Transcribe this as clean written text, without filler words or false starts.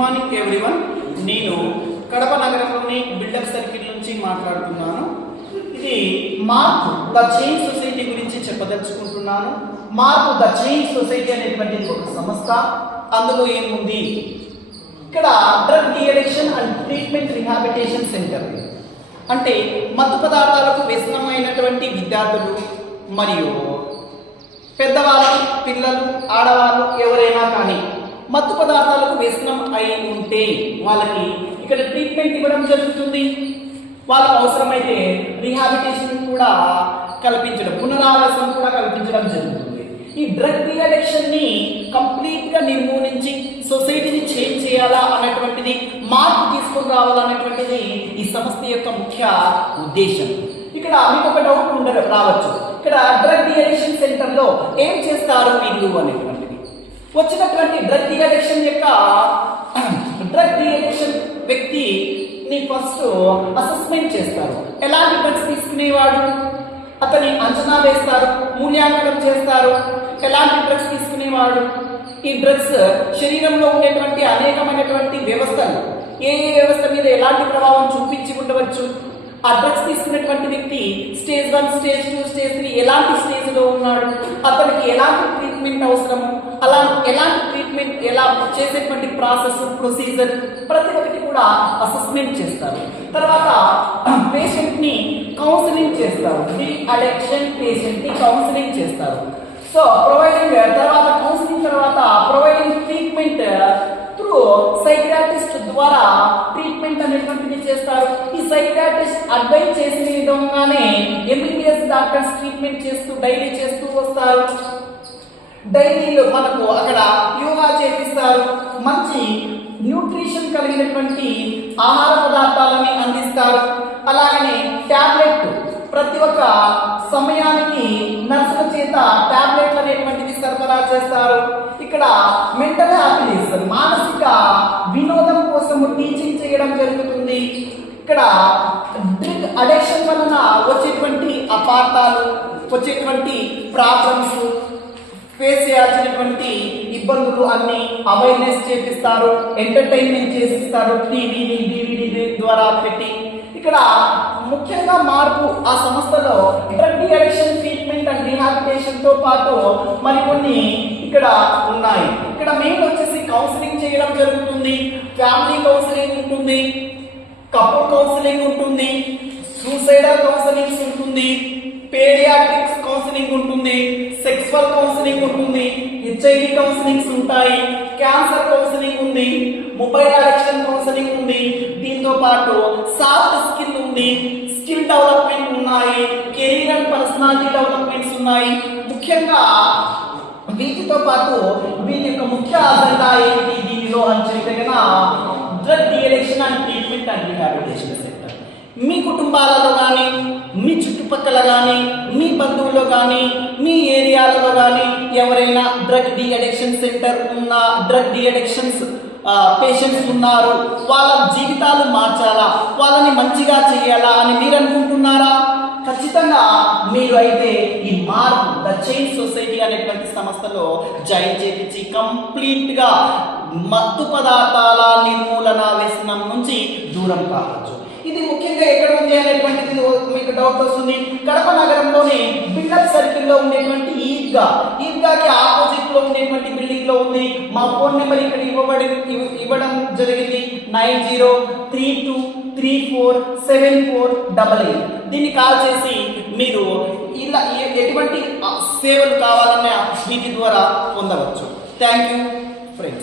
Morning everyone. నేను కడప నగరంలోని buildup circle నుంచి మాట్లాడుతున్నాను. ఇది మార్పు ద చేంజ్ సొసైటీ గురించి చెప్పదలుచుకుంటున్నాను. మార్పు ద చేంజ్ సొసైటీ అనేటువంటిది ఒక సంస్థ. అందులో ఏముంది, ఇక్కడ drug de-addiction and treatment rehabilitation centre అంటే మత్తు పదార్థాలకు వ్యసనమైనటువంటి విద్యార్థులు మరియు పెద్దవాళ్ళు, పిల్లలు, ఆడవాళ్ళు ఎవరైనా కానీ మత్తు పదార్థాలకు వ్యసనం అయి ఉంటే వాళ్ళకి ఇక్కడ ట్రీట్మెంట్ ఇవ్వడం జరుగుతుంది. వాళ్ళకు అవసరమైతే రిహాబిలిటేషన్ కూడా కల్పించడం, పునరావాసం కూడా కల్పించడం జరుగుతుంది. ఈ డ్రగ్ డి అడిక్షన్ ని కంప్లీట్ గా నిర్మూలించి సొసైటీని చేంజ్ చేయాలా అన్నటువంటిది, మార్పు తీసుకొని రావాలన్నటువంటిది ఈ సంస్థ యొక్క ముఖ్య ఉద్దేశం. ఇక్కడ మీకు ఒక డౌట్ రావచ్చు, ఇక్కడ డ్రగ్ డి అడిక్షన్ సెంటర్ లో ఏం చేస్తారు వీళ్ళు అనేటువంటిది. వచ్చినటువంటి డ్రగ్ డి అడిక్షన్ వ్యక్తిని ఫస్ట్ అసెస్మెంట్ చేస్తారు. ఎలాంటి డ్రగ్స్ తీసుకునేవాడు అతని అంచనా వేస్తారు, మూల్యాంకనం చేస్తారు. ఎలాంటి డ్రగ్స్ తీసుకునేవాడు, ఈ డ్రగ్స్ శరీరంలో ఉండేటువంటి అనేకమైనటువంటి వ్యవస్థలు, ఏ వ్యవస్థ మీద ఎలాంటి ప్రభావం చూపించి ఉండవచ్చు, ఆ డ్రగ్స్ తీసుకున్నటువంటి వ్యక్తి స్టేజ్ 1, స్టేజ్ 2, స్టేజ్ 3 ఎలాంటి స్టేజ్ లో ఉన్నాడు, అతనికి ఎలాంటి ట్రీట్మెంట్ అవసరము, ఎలాంటి ట్రీట్మెంట్ ఎలా చేసేటువంటి ప్రాసెస్, ప్రొసీజర్ ప్రతి ఒక్కటి కూడా అసెస్మెంట్ చేస్తారు. తర్వాత పేషెంట్ ని కౌన్సిలింగ్ చేస్తారు. డి అడిక్షన్ పేషెంట్ ని కౌన్సిలింగ్ చేస్తారు. సో ప్రొవైడింగ్ తర్వాత కౌన్సిలింగ్ తర్వాత ప్రొవైడింగ్ ట్రీట్మెంట్ త్రూ సైకియాట్రిస్ట్ ద్వారా ట్రీట్మెంట్ అనేటువంటిది చేస్తారు. ఈ సైకియాట్రిస్ట్ అడ్వైజ్ చేసిన విధంగానే ఎంబీబీఎస్ డాక్టర్స్ ట్రీట్మెంట్ చేస్తూ డైలీ చేస్తూ వస్తారు. డైలీలో మనకు అక్కడ యోగా చేపిస్తారు. మంచి న్యూట్రిషన్ కలిగినటువంటి ఆహార పదార్థాలని అందిస్తారు. అలాగనే టాబ్లెట్ ప్రతి ఒక్క సమయానికి నర్సుల చేత టాబ్లెట్లు అనేటువంటివి సరఫరా చేస్తారు. ఇక్కడ మెంటల్ హ్యాపీనెస్, మానసిక వినోదం కోసం టీచింగ్ చేయడం జరుగుతుంది. ఇక్కడ డ్రగ్ అడిక్షన్ వలన వచ్చేటువంటి అపార్థాలు, వచ్చేటువంటి ప్రాబ్లమ్స్, ఫేస్ చేయాల్సినటువంటి ఇబ్బందులు అన్ని అవేర్నెస్ చేపిస్తారు, ఎంటర్టైన్మెంట్ చేసిస్తారు టీవీని డివిడి ద్వారా పెట్టి. ఇక్కడ ముఖ్యంగా మార్పు ఆ సంస్థలో drug de addiction treatment and rehabilitation తో పాటు మరికొన్ని ఇక్కడ ఉన్నాయి. ఇక్కడ మెయిన్ వచ్చేసి కౌన్సిలింగ్ చేయడం జరుగుతుంది, ఫ్యామిలీ కౌన్సిలింగ్ ఉంటుంది, కపుల్ కౌన్సిలింగ్ ఉంటుంది, సూసైడల్ కౌన్సిలింగ్ ఉంటుంది, పేడియాట్రిక్స్ కౌన్సిలింగ్ ఉంటుంది, సెక్సువల్ కౌన్సిలింగ్ ఉంటుంది, హెచ్ఐవి కౌన్సిలింగ్స్ ఉంటాయి, క్యాన్సర్ కౌన్సిలింగ్ ఉంది, మొబైల్ అడిక్షన్ కౌన్సిలింగ్ ఉంది. దీంతో పాటు సాఫ్ట్ స్కిల్ ఉంది, స్కిల్ డెవలప్మెంట్ ఉన్నాయి, కెరీర్ అండ్ పర్సనాలిటీ డెవలప్మెంట్స్ ఉన్నాయి. ముఖ్యంగా వీటితో పాటు వీటి యొక్క ముఖ్య అజెండా ఏంటి దీనిలో అని చెప్తే drug de-addiction and treatment and rehabilitation centre. మీ కుటుంబాలలో కానీ, మీ చుట్టుపక్కల కానీ, మీ బంధువుల్లో కానీ, మీ ఏరియాలలో కానీ ఎవరైనా డ్రగ్ డి అడిక్షన్ సెంటర్ ఉన్న, డ్రగ్ డి అడిక్షన్స్ పేషెంట్స్ ఉన్నారు, వాళ్ళ జీవితాలు మార్చాలా, వాళ్ళని మంచిగా చేయాలా అని మీరు అనుకుంటున్నారా? ఖచ్చితంగా మీరు అయితే ఈ మార్పు ద చేంజ్ సొసైటీ అనేటువంటి సంస్థలో జాయిన్ చేయించి కంప్లీట్ గా మత్తు పదార్థాల నిర్మూలన వ్యసనం నుంచి దూరం కావచ్చు. ఇది ముఖ్యంగా ఎక్కడ ఉంది అనేటువంటిది మీకు డౌట్ వస్తుంది. కడప నగరంలోని బిల్డప్ సర్కిల్ లో ఉండేటువంటి ఈద్గాకి ఆపోజిట్ లో ఉండేటువంటి బిల్డింగ్ లో ఉంది. మా ఫోన్ నెంబర్ ఇక్కడ ఇవ్వడం జరిగింది 9032347488. దీన్ని కాల్ చేసి మీరు ఇలా ఎటువంటి సేవలు కావాలన్నా వీటి ద్వారా పొందవచ్చు. Thank you friends.